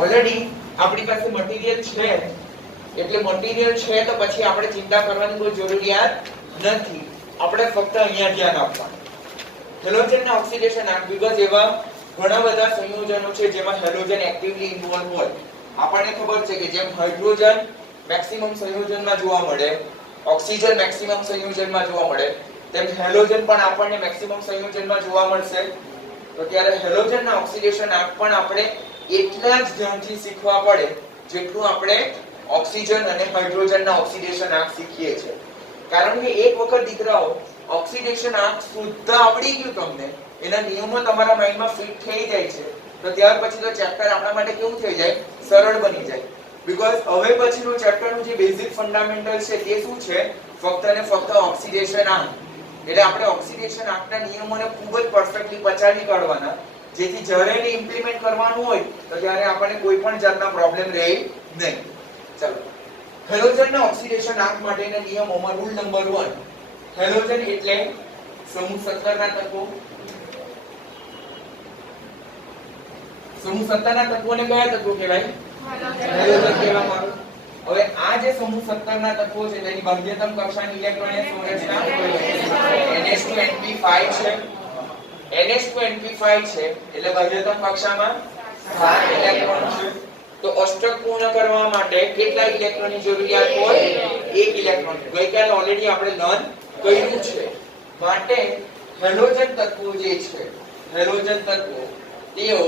Already આપણી પાસે material છે, એટલે મટીરીયલ છે તો પછી આપણે ચિંતા કરવાની કોઈ જરૂરિયાત નથી. આપણે ફક્ત અહીંયા ધ્યાન આપવાનું. હેલોજનના ઓક્સિડેશન આંક બીકોઝ એવા ઘણા બધા સંયોજનો છે જેમાં હેલોજન એક્ટિવલી ઇન્વોલ્વ હોય. આપણને ખબર છે કે જેમ હાઇડ્રોજન મેક્સિમમ સંયોજનમાં જોવા મળે, ઓક્સિજન મેક્સિમમ સંયોજનમાં જોવા મળે, તેમ હેલોજન પણ આપણને મેક્સિમમ સંયોજનમાં જોવા મળશે. તો ત્યારે હેલોજનના ઓક્સિડેશન આંક પણ આપણે એટલા જ ધ્યાનથી શીખવા પડે જેટલું આપણે ઓક્સિજન અને હાઇડ્રોજનના ઓક્સિડેશન આંક શીખીએ છીએ. કારણ કે એક વખત દીકરાઓ ઓક્સિડેશન આંક શુદ્ધ આવડી ગયું તમને, એના નિયમો તમારા માઇન્ડમાં ફિટ થઈ જાય છે, તો ત્યાર પછી તો ચેપ્ટર આપણા માટે કેવું થઈ જાય? સરળ બની જાય. બીકોઝ હવે પછીનું ચેપ્ટરનું જે બેઝિક ફંડામેન્ટલ છે તે શું છે? ફક્ત અને ફક્ત ઓક્સિડેશન આંક. એટલે આપણે ઓક્સિડેશન આંકના નિયમોને ખૂબ જ પરફેક્ટલી પચાવી કાઢવાના, જેથી જ્યારે એને ઇમ્પ્લિમેન્ટ કરવાનું હોય તો ત્યારે આપણને કોઈ પણ જાતના પ્રોબ્લેમ રહે નહીં. ચાલો, હેલોજનના ઓક્સિડેશન આંક માટેના નિયમોમાં રૂલ નંબર 1, હેલોજન એટલે સમૂહ 17 ના તત્વો. સમૂહ 17 ના તત્વોને કયા તત્વો કહેવાય? હેલોજન કહેવામાં આવે. હવે આ જે સમૂહ 17 ના તત્વો છે તેની બાહ્યતમ કક્ષાની ઇલેક્ટ્રોનની સંરચના NH2NP5 છે. NH2NP5 છે એટલે બાહ્યતમ કક્ષામાં 7 ઇલેક્ટ્રોન છે. તો અષ્ટક પૂર્ણ કરવા માટે કેટલા ઇલેક્ટ્રોનની જરૂરિયાત હોય? 1 ઇલેક્ટ્રોન. ગઈકાલે ઓલરેડી આપણે લર્ન કર્યું છે. માટે હેલોજન તત્વો જે છે, હેલોજન તત્વો તેઓ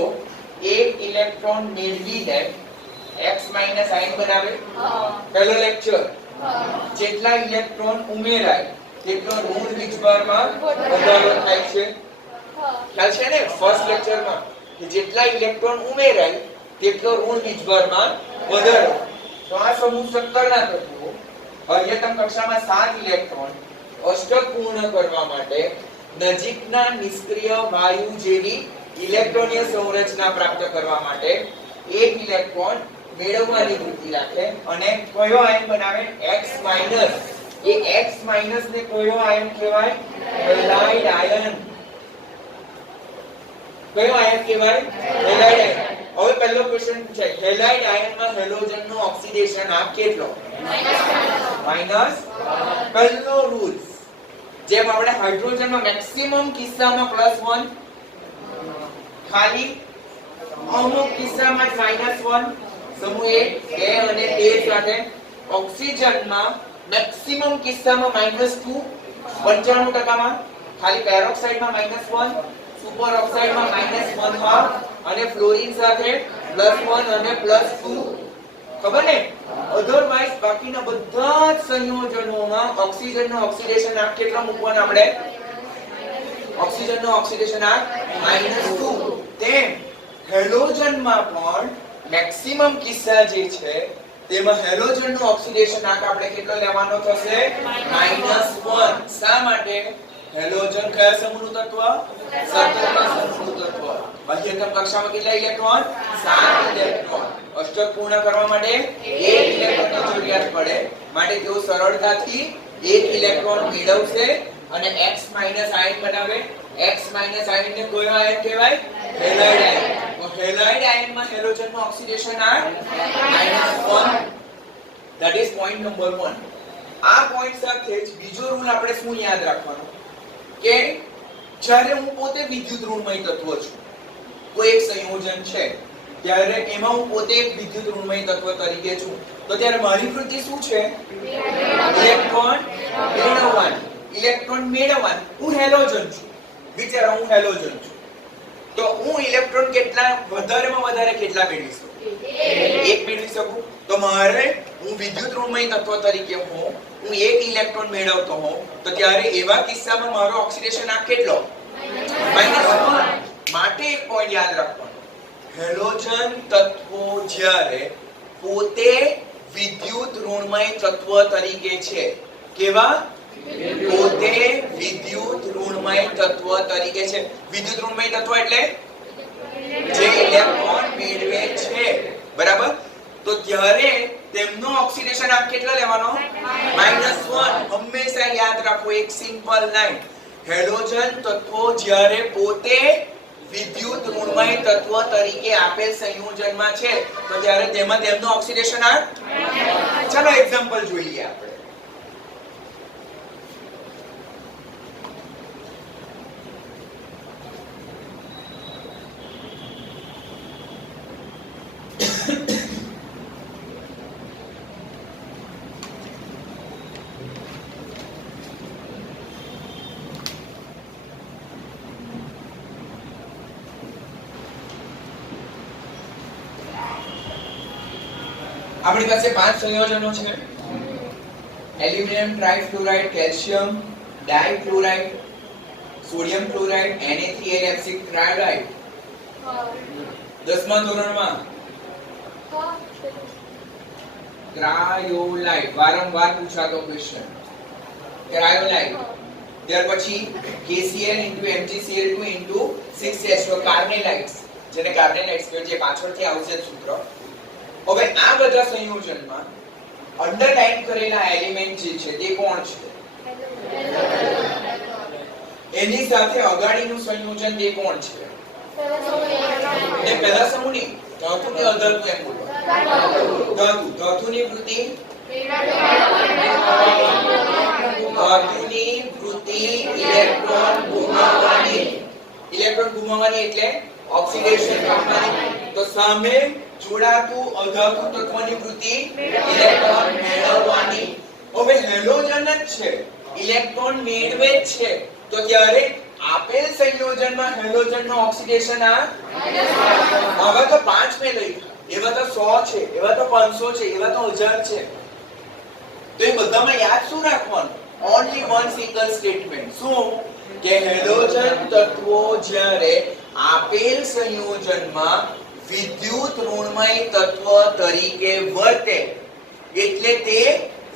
1 ઇલેક્ટ્રોન મેળવીને x આયન બનાવે. પહેલો લેક્ચર. જેટલા ઇલેક્ટ્રોન ઉમેરાય તેટલો ઋણ વીજભારમાં વધારો થાય છે. ખ્યાલ છે ને? ફર્સ્ટ લેક્ચરમાં કે જેટલા ઇલેક્ટ્રોન ઉમેરાય તેટલો ઋણ વીજભારમાં વધારો. તો આ સમૂહ 17 ના તત્વો બાહ્યતમ કક્ષામાં 7 ઇલેક્ટ્રોન અષ્ટક પૂર્ણ કરવા માટે નજીકના નિષ્ક્રિય વાયુ જેવી ઇલેક્ટ્રોનીય સંરચના પ્રાપ્ત કરવા માટે 1 ઇલેક્ટ્રોન મેળવવાની વૃત્તિ રાખે અને કયો આયન બનાવે? X-. એ X- ને કયો આયન કહેવાય? Halide ion. કયો આયન કહેવાય? Halide ion. હવે પહેલો ક્વેશ્ચન પૂછાય, હેલાઇડ આયનમાં હેલોજનનો ઓક્સિડેશન આંક કેટલો? -. પહેલો રૂલ, જેમ આપણે હાઇડ્રોજનમાં મેક્સિમમ કિસ્સામાં +1, ખાલી અમુક કિસ્સામાં -1, સમૂહ 1, 2 અને 13 સાથે. ઓક્સિજનમાં મેક્સિમમ કિસ્સામાં -2, 95% માં, ખાલી પેરોક્સાઇડમાં -1, સુપર ઓક્સાઇડમાં -1 અને ફ્લોરિન સાથે +1 અને +2. ખબર ને? અધરવાઇઝ બાકીના બધા જ સંયોજનોમાં ઓક્સિજનનો ઓક્સિડેશન આંક કેટલો મૂકવાનો આપણે? ઓક્સિજનનો ઓક્સિડેશન આંક -2. તેમ હેલોજનમાં પણ મેક્સિમમ કિસ્સા જે છે તેમાં હેલોજનનો ઓક્સિડેશન આંક આપણે કેટલો લેવાનો થશે? -1. શા માટે? હેલોજન કયા સમૂહનું તત્વ? 17 સમૂહનું તત્વ. બાહ્યતમ કક્ષામાં કેટલા ઇલેક્ટ્રોન? 7 ઇલેક્ટ્રોન. અષ્ટક પૂર્ણ કરવા માટે 1 ઇલેક્ટ્રોનની જરૂરિયાત પડે. માટે તેઓ સરળતાથી 1 ઇલેક્ટ્રોન મેળવશે અને X- આયન બનાવે. X- આયનને કયો આયન કહેવાય? Halide ion. તો હેલાઇડ આયનમાં હેલોજનનો ઓક્સિડેશન આંક -1. That is point number 1. આ પોઈન્ટ સાથે જ બીજો રૂલ આપણે શું યાદ રાખવાનો કે જ્યારે હું પોતે વિદ્યુત ઋણમય તત્વ છું, કોઈ એક સંયોજન છે, ત્યારે એમાં હું પોતે એક વિદ્યુત ઋણમય તત્વ તરીકે છું, તો ત્યારે મારી વૃત્તિ શું છે? ઇલેક્ટ્રોન મેળવવાની. ઇલેક્ટ્રોન મેળવવાની. હું હેલોજન છું. વિચારો, હું હેલોજન છું તો હું ઇલેક્ટ્રોન કેટલા વધારેમાં વધારે કેટલા મેળવી શકું? 1 મેળવી શકું. તો મારે, હું વિદ્યુત ઋણમય તત્વ તરીકે હું 1 ઇલેક્ટ્રોન મેળવતો હોઉં તો ત્યારે એવા કિસ્સામાં મારો ઓક્સિડેશન આંક કેટલો? -1. માટે એક પોઈન્ટ યાદ રાખવાનો, હેલોજન તત્વો જ્યારે પોતે વિદ્યુત ઋણમય તત્વ તરીકે છે, કેવા? પોતે વિદ્યુત ઋણમય તત્વ તરીકે છે. વિદ્યુત ઋણમય તત્વ એટલે જે ઇલેક્ટ્રોન મેળવે છે, બરાબર? તો ત્યારે તેમનો ઓક્સિડેશન આંક કેટલો લેવાનો? -1. હંમેશા યાદ રાખો એક સિમ્પલ લાઈન, હેલોજન તત્વો જ્યારે પોતે વિદ્યુત ઋણમય તત્વ તરીકે આપેલ સંયોજનમાં છે તો ત્યારે તેમાં તેમનું ઓક્સિડેશન આર ચાલો એક્ઝામ્પલ જોઈએ આપણે. આપણી પાસે 5 સંયોજનો છે. Aluminium trifluoride, calcium difluoride, sodium chloride, Na3N cryolite. 10મા ધોરણમાં ક્રાયોલાઇડ વારંવાર પૂછાતો ક્વેશ્ચન. ક્રાયોલાઇડ. ત્યાર પછી KCl Mgcl2 6H2 કાર્નેલાઇટ્સ, જેને કાર્નેલાઇટ્સ કહે છે, પાછળથી આવશે સૂત્ર. હવે આ બધા સંયોજનમાં અંડરલાઈન કરેલા એલિમેન્ટ જે છે તે કોણ છે? એની સાથે અગાડીનું સંયોજન તે કોણ છે? એ પહેલા સમૂહની ધાતુ કે અધાતુ એમ બોલો. ધાતુની વૃત્તિ ઇલેક્ટ્રોન ગુમાવવાની એટલે ઓક્સિડેશન પામવાની. તો સામે જોડાતું અધાતુ તત્વની વૃત્તિ ઇલેક્ટ્રોન મેળવવાની. હવે હેલોજન જ છે, ઇલેક્ટ્રોન મેળવે જ છે, તો ત્યારે આપેલ સંયોજનમાં હેલોજનનો ઓક્સિડેશન આ હવે તો 5 મે લઈ, એવા તો 100 છે, એવા તો 500 છે, એવા તો 1000 છે. તો એ બધામાં યાદ શું રાખવાનું? Only one single statement. શું કે હેલોજન તત્વો જ્યારે આપેલ સંયોજનમાં વિદ્યુત ઋણમય તત્વ તરીકે વર્તે એટલે તે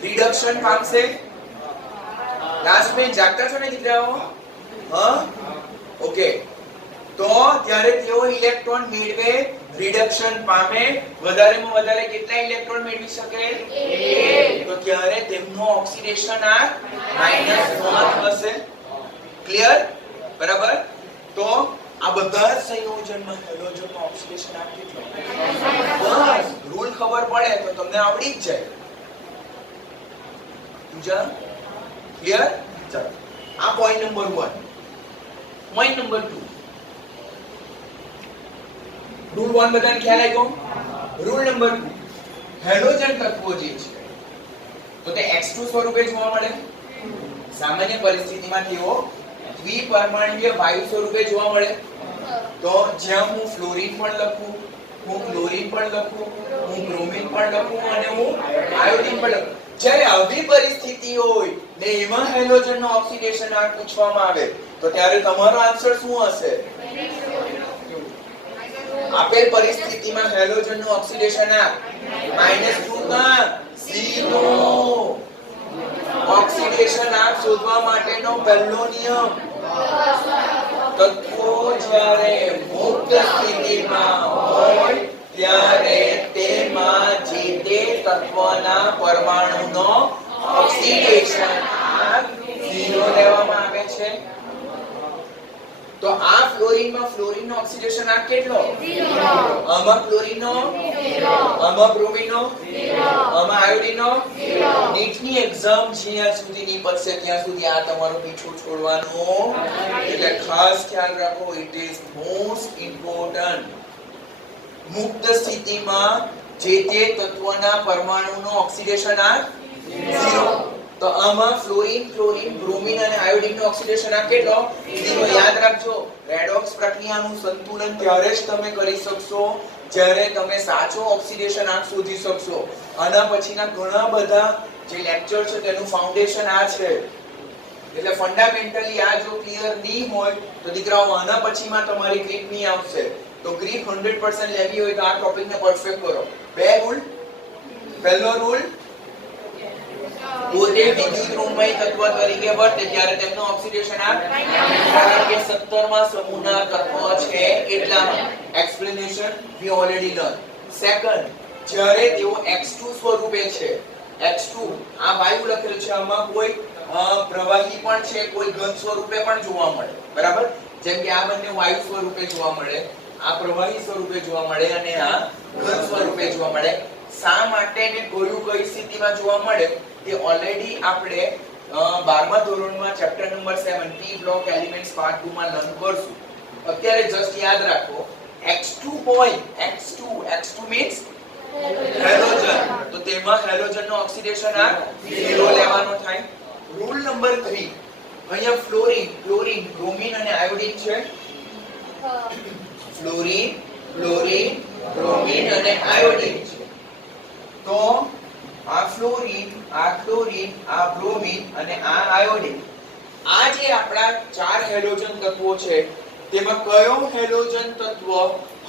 રિડક્શન પામશે. લાસ્ટ મે જાગતા છો ને દીકરાઓ? હા, ઓકે. તો ત્યારે તેઓ ઇલેક્ટ્રોન મેળવે, રિડક્શન પામે. વધારેમાં વધારે કેટલા ઇલેક્ટ્રોન મેળવી શકે? 1. તો ત્યારે તેમનો ઓક્સિડેશન આ -1 હશે. ક્લિયર? બરાબર. તો આ બધા સંયોજનમાં હેલોજનનો ઓક્સિડેશન આ કેટલો? બસ રૂલ ખબર પડે તો તમને આવડી જ જાય. પૂજા ક્લિયર? ચાલો આ point number 1. Point number 2. Rule 1 બધાને ખ્યાલ આવ્યો? Rule number 2. હેલોજન તત્વો જે છે તો તે H2 સ્વરૂપે જોવા મળે. સામાન્ય પરિસ્થિતિમાં તેઓ દ્વિપરમાણુય વાયુ સ્વરૂપે જોવા મળે. તો જ્યાં હું ફ્લોરીન પણ લખું, હું ક્લોરીન પણ લખું, હું બ્રોમિન પણ લખું અને હું આયોડીન પણ લખું. જ્યારે આવી પરિસ્થિતિ હોય ને એમાં હેલોજનનો ઓક્સિડેશન આ પૂછવામાં આવે તો ત્યારે તમારો આન્સર શું હશે? આપેલ પરિસ્થિતિમાં હેલોજનનું ઓક્સિડેશન આ -2 કા 0. ઓક્સિડેશન આપ શોધવા માટેનો પહેલો નિયમ, તત્વો જ્યારે મુક્ત સ્થિતિમાં હોય ત્યારે તેમાં જે તે તત્વના પરમાણુનો ઓક્સિડેશન આપ 0 લેવામાં આવે છે. તો આ ફ્લોરીનમાં ફ્લોરીનનો ઓક્સિડેશન આપ કેટલો? 0. આમાં ક્લોરીનનો 0. આમાં બ્રોમિનનો 0. આમાં આયોડીનનો 0. નીટની એક્ઝામ જ્યાં સુધી નહીં પડશે ત્યાં સુધી આ તમારો પીછો છોડવાનો. એટલે ખાસ ખ્યાલ રાખો, ઇટ ઇઝ મોસ્ટ ઇમ્પોર્ટન્ટ. મુક્ત સ્થિતિમાં જે તે તત્વના પરમાણુનો ઓક્સિડેશન આપ 0. તો આમાં ફ્લોરીન, ક્લોરીન, બ્રોમિન અને આયોડીનનો ઓક્સિડેશન આ કેટલો? 0. યાદ રાખજો, રેડોક્સ પ્રક્રિયાનું સંતુલન ત્યારે જ તમે કરી શકશો જ્યારે તમે સાચો ઓક્સિડેશન આંક શોધી શકશો. આના પછીના ઘણા બધા જે લેક્ચર છે તેનું ફાઉન્ડેશન આ છે. એટલે ફંડામેન્ટલી આ જો ક્લિયર નહીં હોય તો દીકરાઓ આના પછીમાં તમારી ગ્રીપ નહીં આવશે. તો ગ્રીપ 100% લેવી હોય તો આ ટોપિકને પરફેક્ટ કરો. બે રૂલ. પહેલો રૂલ, પોતે વિદ્યુત ઋણમય તત્વ તરીકે વર્તે ત્યારે તેમનો ઓક્સિડેશન આ કારણ કે 17મા સમૂહના તત્વો છે એટલામાં. એક્સપ્લેનેશન વી ઓલરેડી લર્ન. સેકન્ડ, જ્યારે તેઓ X2 સ્વરૂપે છે, X2 આ વાયુ લખેલું છે, આમાં કોઈ પ્રવાહી પણ છે, કોઈ ઘન સ્વરૂપે પણ જોવા મળે. બરાબર? જેમ કે આ બંને વાયુ સ્વરૂપે જોવા મળે, આ પ્રવાહી સ્વરૂપે જોવા મળે અને આ ઘન સ્વરૂપે જોવા મળે. શા માટે ને કયું કઈ સ્થિતિમાં જોવા મળે તે ઓલરેડી આપણે 12મા ધોરણમાં chapter number 7 P block elements part 2 માં લર્ન કરશું. અત્યારે જસ્ટ યાદ રાખો X2 હોય, X2 means હેલોજન, તો તેમાં હેલોજન નો ઓક્સિડેશન આ 0 લેવાનો થાય. રૂલ નંબર 3, અહીંયા ફ્લોરીન, બ્રોમીન અને આયોડીન છે. ફ્લોરીન, બ્રોમીન અને આયોડીન છે. તો આ ફ્લોરીન, આ ક્લોરીન, આ બ્રોમીન અને આ આયોડીન, આ જે આપણા ચાર હેલોજન તત્વો છે તેમાં કયો હેલોજન તત્વ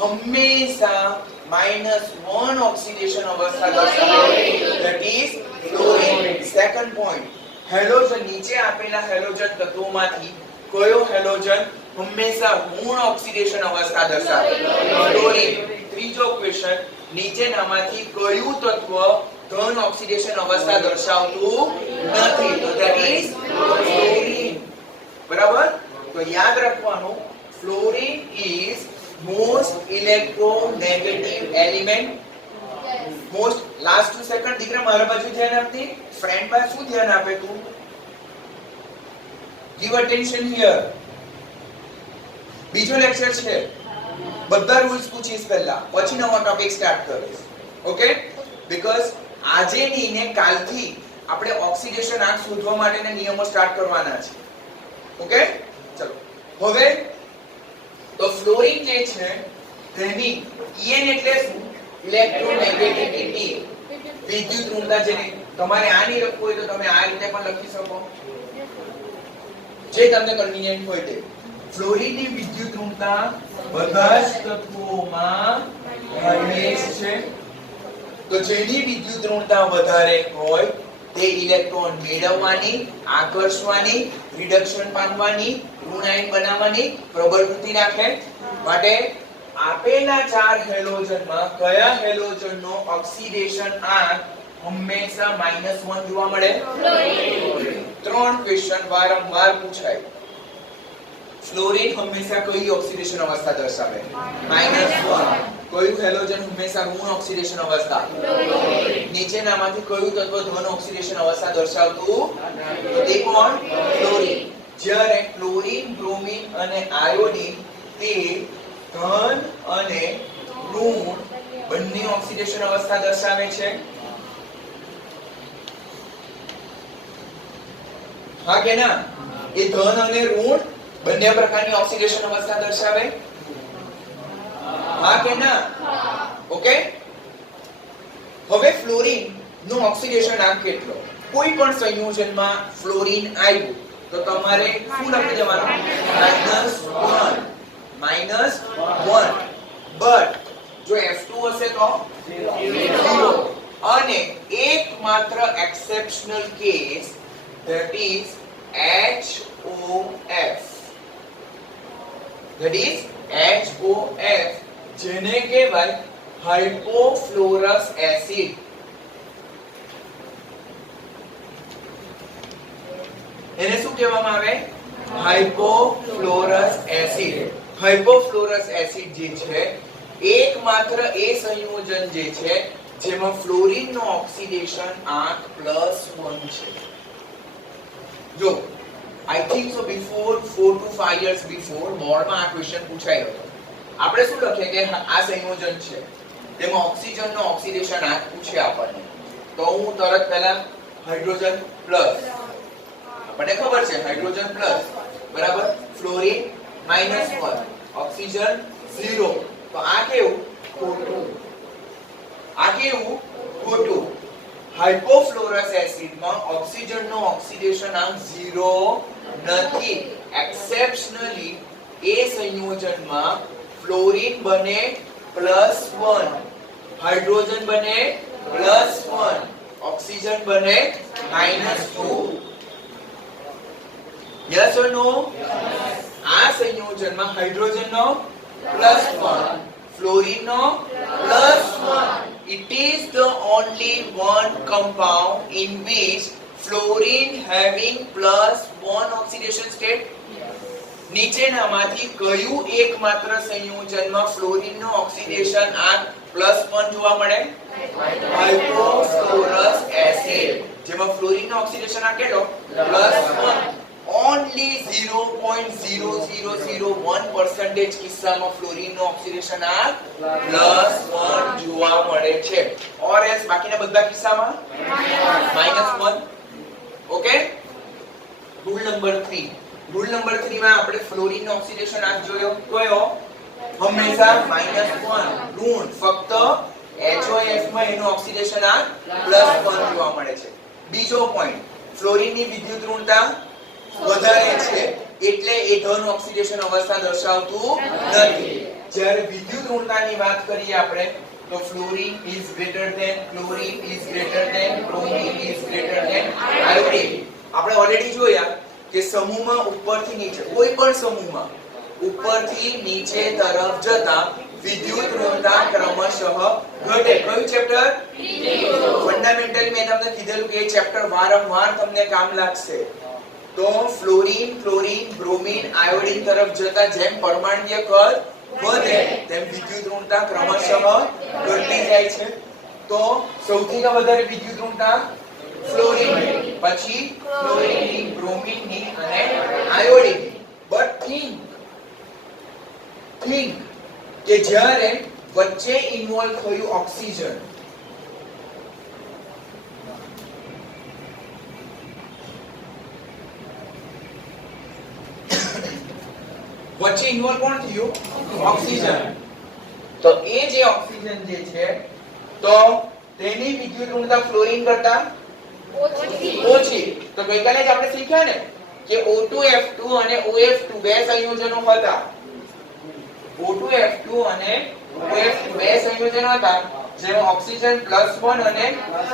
હંમેશા -1 ઓક્સિડેશન અવસ્થા દર્શાવે? That is fluorine. Second point, halogen, નીચે આપેલા હેલોજન તત્વોમાંથી કયો હેલોજન હંમેશા ઋણ ઓક્સિડેશન અવસ્થા દર્શાવે? ફ્લોરીન. ત્રીજો ક્વેશ્ચન, નીચેનામાંથી કયું તત્વ ધન ઓક્સિડેશન અવસ્થા દર્શાવતું નથી? તો ધેટ ઇઝ ફ્લોરીન. બરાબર? તો યાદ રાખવાનું, fluorine is most electronegative element. most last 2 second દીકરા મારા બાજુ ધ્યાન આપતી, ફ્રેન્ડ પર શું ધ્યાન આપે તું? give attention here. બીજો લેક્ચર છે, બધા રૂલ્સ પૂછીશ પહેલા, પછી નવો ટોપિક સ્ટાર્ટ કરીશ. ઓકે? બીકોઝ આજે ને કાલથી આપણે ઓક્સિડેશન આંક શોધવા માટેના નિયમો સ્ટાર્ટ કરવાના છે. ઓકે? ચલો હવે તો ફ્લોરીન જે છે તેની En એટલે શું? ઇલેક્ટ્રોનેગેટિવિટી, વિદ્યુત ઋણતા. જેને તમારે આ નહીં લખવું હોય તો તમે આ રીતે પણ લખી શકો, જે તમને કન્વીનિયન્ટ હોય તે. ફ્લોરીનની વિદ્યુત ઋણતા બધા જ તત્વોમાં હંમેશ છે. તો જેની વિદ્યુત ઋણતા વધારે હોય તે ઇલેક્ટ્રોન મેળવવાની, આકર્ષવાની, રિડક્શન પામવાની, ઋણાયન બનાવવાની પ્રબળવૃત્તિ રાખે. માટે આપેલા ચાર હેલોજનમાં કયા હેલોજનનો ઓક્સિડેશન આંક હંમેશા -1 જોવા મળે? ત્રણ ક્વેશ્ચન વારંવાર પૂછાય. ફ્લોરીન હંમેશા કઈ ઓક્સિડેશન અવસ્થા દર્શાવે? -1. કયું હેલોજન હંમેશા ઋણ ઓક્સિડેશન અવસ્થા? નીચેનામાંથી કયું તત્વ ધન ઓક્સિડેશન અવસ્થા દર્શાવતું? તો તે કોણ? ફ્લોરીન. જ્યારે ક્લોરીન, બ્રોમીન અને આયોડીન તે ધન અને ઋણ બંને ઓક્સિડેશન અવસ્થા દર્શાવે છે. હા કે ના? એ ધન અને ઋણ બંને પ્રકારની ઓક્સિડેશન અવસ્થા દર્શાવે? હા કે ના? ઓકે? હવે ફ્લોરીન નો ઓક્સિડેશન આંક કેટલો? કોઈ પણ સંયોજનમાં ફ્લોરીન આવ્યું તો તમારે શું લખી દેવાનું? -1. બટ જો F2 હશે તો 0. અને એકમાત્ર exceptional case that is HOF. that is HOF, જેને કહેવાય હાઇપોફ્લોરસ એસિડ. એને શું કહેવામાં આવે? હાઇપોફ્લોરસ એસિડ. હાઇપોફ્લોરસ એસિડ જે છે એકમાત્ર એ સંયોજન જે છે જેમાં ફ્લોરીન નો ઓક્સિડેશન આંક +1 છે. જો I think so before 4 to 5 years before બોર્ડમાં આ ક્વેશ્ચન પૂછાયો હતો. આપણે શું લખીએ કે આ સંયોજન છે તેમાં ઓક્સિજન નો ઓક્સિડેશન આંક પૂછે આપણને, તો હું તરત પહેલા હાઇડ્રોજન પ્લસ, આપણને ખબર છે હાઇડ્રોજન પ્લસ બરાબર, ફ્લોરીન -1, ઓક્સિજન 0. તો આ કેવું? ખોટું. આ કેવું? ખોટું. હાઇપોફ્લોરસ એસિડમાં ઓક્સિજનનો ઓક્સિડેશન આંક 0 નથી. એક્સેપ્શનલી એ સંયોજનમાં ફ્લોરીન બને +1, હાઇડ્રોજન બને +1, ઓક્સિજન બને -2. યસ ઓર નો? આ સંયોજનમાં હાઇડ્રોજનનો +1, ફ્લોરીનનો +1. It is the only one compound in which fluorine having +1 oxidation state. નીચેનામાંથી કયું એકમાત્ર સંયોજનમાં ફ્લોરીનનું ઓક્સિડેશન આ +1 જોવા મળે? હાઇડ્રોફ્લોરસ એસિડ, જેમાં ફ્લોરીનનું ઓક્સિડેશન આ કેટલો? +1. only 0.0001% કિસ્સામાં ફ્લોરીનનું ઓક્સિડેશન આ +1 જોવા મળે છે, ઓર એલ્સ બાકીના બધા કિસ્સામાં -1. Okay, rule number 3. Rule number 3 માં આપણે ફ્લોરીનનું ઓક્સિડેશન આ જોયો કયો? હંમેશા -1 ઋણ, ફક્ત HOF માં એનું ઓક્સિડેશન આ +1 જોવા મળે છે. બીજો પોઈન્ટ, ફ્લોરીનની વિદ્યુત ઋણતા વધારે છે એટલે એ ધન ઓક્સિડેશન અવસ્થા દર્શાવતું નથી. જ્યારે વિદ્યુત ઋણતાની વાત કરીએ આપણે તો fluorine is greater than chlorine is greater than bromine is greater than iodine. આપણે ઓલરેડી જોયા કે સમૂહમાં ઉપરથી નીચે, કોઈ પણ સમૂહમાં ઉપરથી નીચે તરફ જતા વિદ્યુત ઋણતા ક્રમશઃ ઘટે. કયું ચેપ્ટર? ફંડામેન્ટલી મેં તમને કીધેલું કે એ ચેપ્ટર વારંવાર તમને કામ લાગશે. તો ફ્લોરીન, ક્લોરીન, બ્રોમિન, આયોડીન તરફ જતા જેમ પરમાણ્વીય કદ વધે તેમ વિદ્યુત ઋણતા ક્રમશઃ ઘટતી જાય છે. તો સૌથી વધારે વિદ્યુત ઋણતા ફ્લોરીન, પછી ક્લોરીનની, બ્રોમિનની અને આયોડીનની. બટ થિંક કે જ્યારે વચ્ચે ઇન્વોલ્વ થયું ઓક્સિજન, વચ્ચે ઇન્વોલ્વ કોણ થયું? ઓક્સિજન. તો એ જે ઓક્સિજન જે છે તો તેની વિદ્યુત ઋણતા ફ્લોરીન કરતા ઓછી. તો ગઈકાલે જ આપણે શીખ્યા ને કે O2F2 અને OF2 બે સંયોજનો હતા. O2F2 અને OF2 બે સંયોજનો હતા જેમાં ઓક્સિજન +1 અને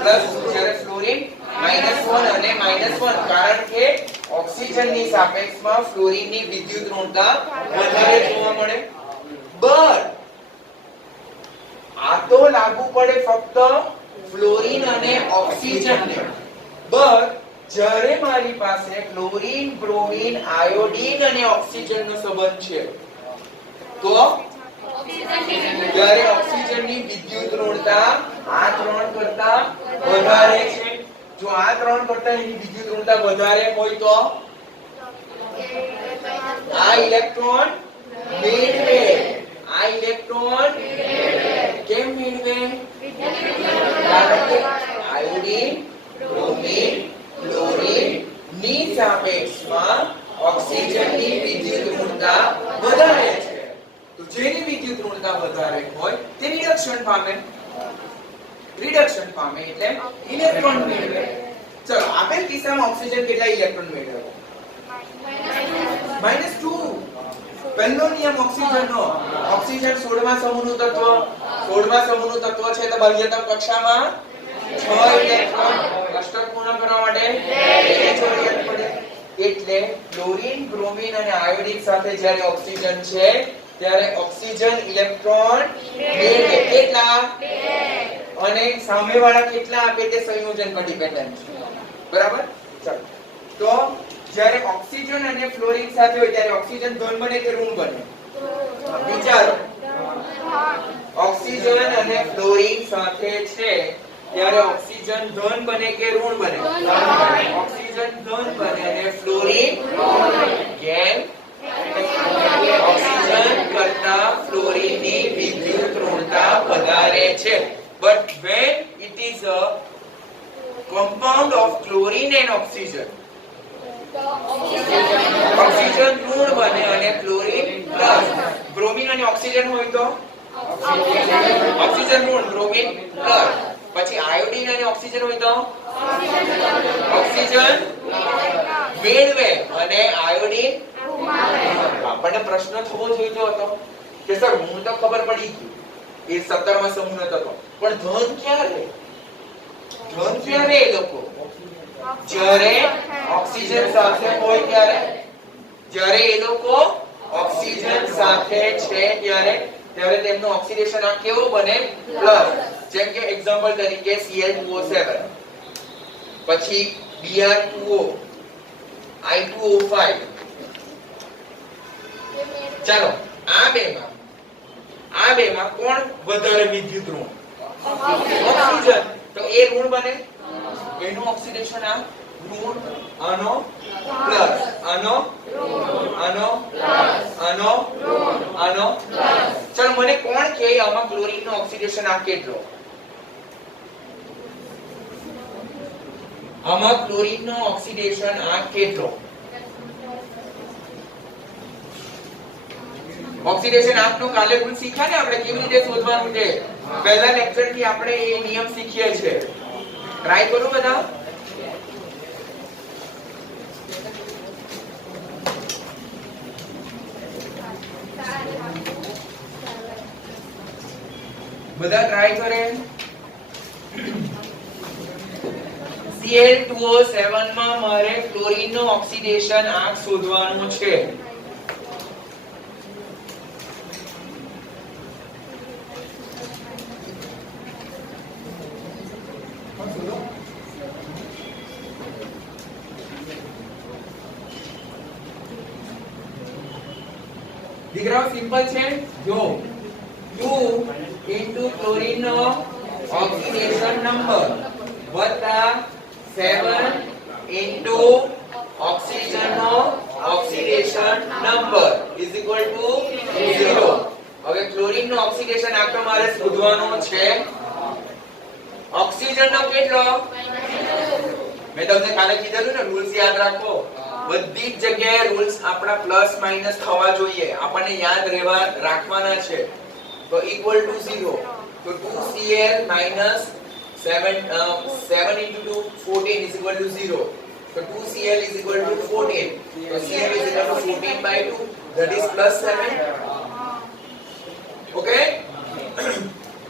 +2, જ્યારે ફ્લોરીન -1 અને -1, કારણ કે ઓક્સિજનની સાપેક્ષમાં ફ્લોરીનની વિદ્યુત ઋણતા વધારે જોવા મળે. બટ આ તો લાગુ પડે ફક્ત ફ્લોરીન અને ઓક્સિજનને. બટ જ્યારે મારી પાસે ક્લોરીન, બ્રોમિન, આયોડીન અને ઓક્સિજનનો સંબંધ છે તો જ્યારે ઓક્સિજનની વિદ્યુત ઋણતા આ ત્રણ કરતા વધારે છે, જો આ ત્રણ કરતા એની વિદ્યુત ઋણતા વધારે હોય તો આ ઇલેક્ટ્રોન મેળવે. આ ઇલેક્ટ્રોન કેમ મેળવે? કારણ કે આયોડીન, બ્રોમિન, ક્લોરીન ની સાપેક્ષમાં ઓક્સિજનની વિદ્યુત ઋણતા વધારે છે. તો જેની વિદ્યુત ઋણતા વધારે હોય તે રિડક્શન પામે. રિડક્શન પામે એટલે ઇલેક્ટ્રોન મેળવે. ચલો, આપેલ કિસ્સામાં ઓક્સિજન કેટલા ઇલેક્ટ્રોન મેળવે? -2. પહેલો નિયમ ઓક્સિજનનો. ઓક્સિજન 16મા સમૂહનું તત્વ. 16મા સમૂહનું તત્વ છે તો બાહ્યતમ કક્ષામાં 6 ઇલેક્ટ્રોન. અષ્ટક પૂર્ણ કરવા માટે 2 જરૂરિયાત પડે. એટલે ક્લોરીન, બ્રોમિન અને આયોડીન સાથે જ્યારે ઓક્સિજન છે ત્યારે ઓક્સિજન ઇલેક્ટ્રોન મેળવે. કેટલા? 2. અને સામેવાળા કેટલા આપે તે સંયોજન પર ડિપેન્ડન્ટ છે. બરાબર? ચાલો, તો જ્યારે ઓક્સિજન અને ફ્લોરીન સાથે હોય ત્યારે ઓક્સિજન ધન બને કે ઋણ બને? વિચારો. ઓક્સિજન અને ફ્લોરીન સાથે છે ત્યારે ઓક્સિજન ધન બને કે ઋણ બને? ઓક્સિજન ધન બને અને ફ્લોરીન કેમ? ઓક્સિજન કરતા ફ્લોરીનની વિદ્યુત ઋણતા વધારે છે. But when it is a compound of chlorine and oxygen, oxygen ઋણ બને અને ક્લોરીન પ્લસ. બ્રોમિન અને ઓક્સિજન હોય તો ઓક્સિજન ઋણ, બ્રોમિન પ્લસ. પછી આયોડીન અને ઓક્સિજન હોય તો ઓક્સિજન મેળવે અને આયોડીન. આપણને પ્રશ્ન થવો જોઈતો હતો કે સર હું તો ખબર પડી ગયું એ 17મા સમૂહનો તત્વ, પણ ધન ક્યારે? ધન ક્યારે એ લોકો? જ્યારે ઓક્સિજન સાથે હોય ત્યારે. જ્યારે એ લોકો ઓક્સિજન સાથે છે ત્યારે તેમનું ઓક્સિડેશન આ કેવું બને? પ્લસ. જેમ કે એક્ઝામ્પલ તરીકે Cl2O7, પછી Br2O, I2O5, ચાલો આ બેમાં કોણ વધારે વિદ્યુત ઋણ? ઓક્સિજન. તો એ ઋણ બને, એનું ઓક્સિડેશન આ ઋણ, આનો પ્લસ, આનો આનો આનો આનો. ચાલો મને કોણ કે આમાં ક્લોરીન નો ઓક્સિડેશન આ કેટલો? આમાં ક્લોરીન નો ઓક્સિડેશન આ કેટલો? ઓક્સિડેશન આપનો કાલે રૂલ શીખ્યા ને આપણે કેવી રીતે શોધવાનું છે. પહેલા લેક્ચર થી આપણે એ નિયમ શીખીએ છે. ટ્રાય કરો બધા. બધા ટ્રાય કરે. Cl2O7 માં મારે ક્લોરીન નો ઓક્સિડેશન આંક શોધવાનું છે. દીકરાઓ સિમ્પલ છે. જો 2 into ક્લોરીન નો ઓક્સિડેશન નંબર વત્તા 7 into ઓક્સિજન નો oxidation number is equal to 0. હવે ક્લોરીન નો ઓક્સિડેશન આંક મારે શોધવાનો છે. ઓક્સિજન નો કેટલો? મેં તમને કાલે કીધું ને રૂલ્સ યાદ રાખો. બધી જ જગ્યાએ રૂલ્સ આપણા પ્લસ માઈનસ થવા જોઈએ, આપણને યાદ રાખવાના છે. તો ઇક્વલ ટુ 0. તો 2Cl minus 7 into 2 14 is equal to 0. So 2Cl is equal to 14. So Cl is equal to 14 by 2, that is plus 7. Okay?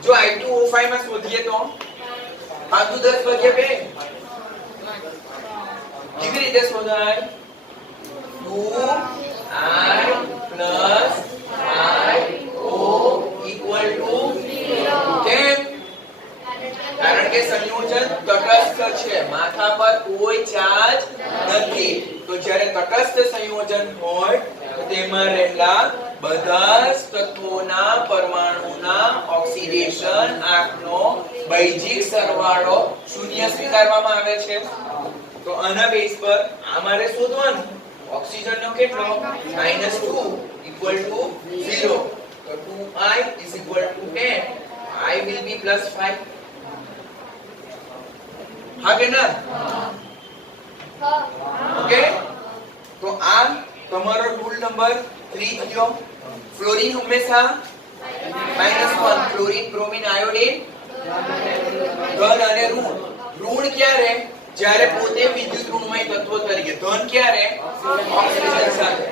જો I2O5 માં શોધીએ તો 5 × 10 = 2. કેવી રીતે શોધાય? 2I plus I-O equal to 0. કેમ? કારણ કે સંયોજન તટસ્થ છે, માથા પર કોઈ ચાર્જ નથી. તો જ્યારે તટસ્થ સંયોજન હોય તો તેમાં રહેલા બધા જ તત્વોના પરમાણુના ઓક્સિડેશન આંકનો બૈજિક સરવાળો શૂન્ય સ્વીકારવામાં આવે છે. તો આના બેઝ પર આ મારે શોધવાનું ઓક્સિજન નો કેટલો? -2 equal to 0. તો 2I is equal to 10. I will be plus 5. હા કે ના? ઓકે. તો આ તમારો રૂલ નંબર 3 થયો. ફ્લોરીન હંમેશા -1. ક્લોરીન, બ્રોમીન, આયોડીન ધન અને ઋણ. ઋણ ક્યારે? જ્યારે પોતે વિદ્યુત ઋણમય તત્વો તરીકે. ધન ક્યારે? ઓક્સિજન સાથે.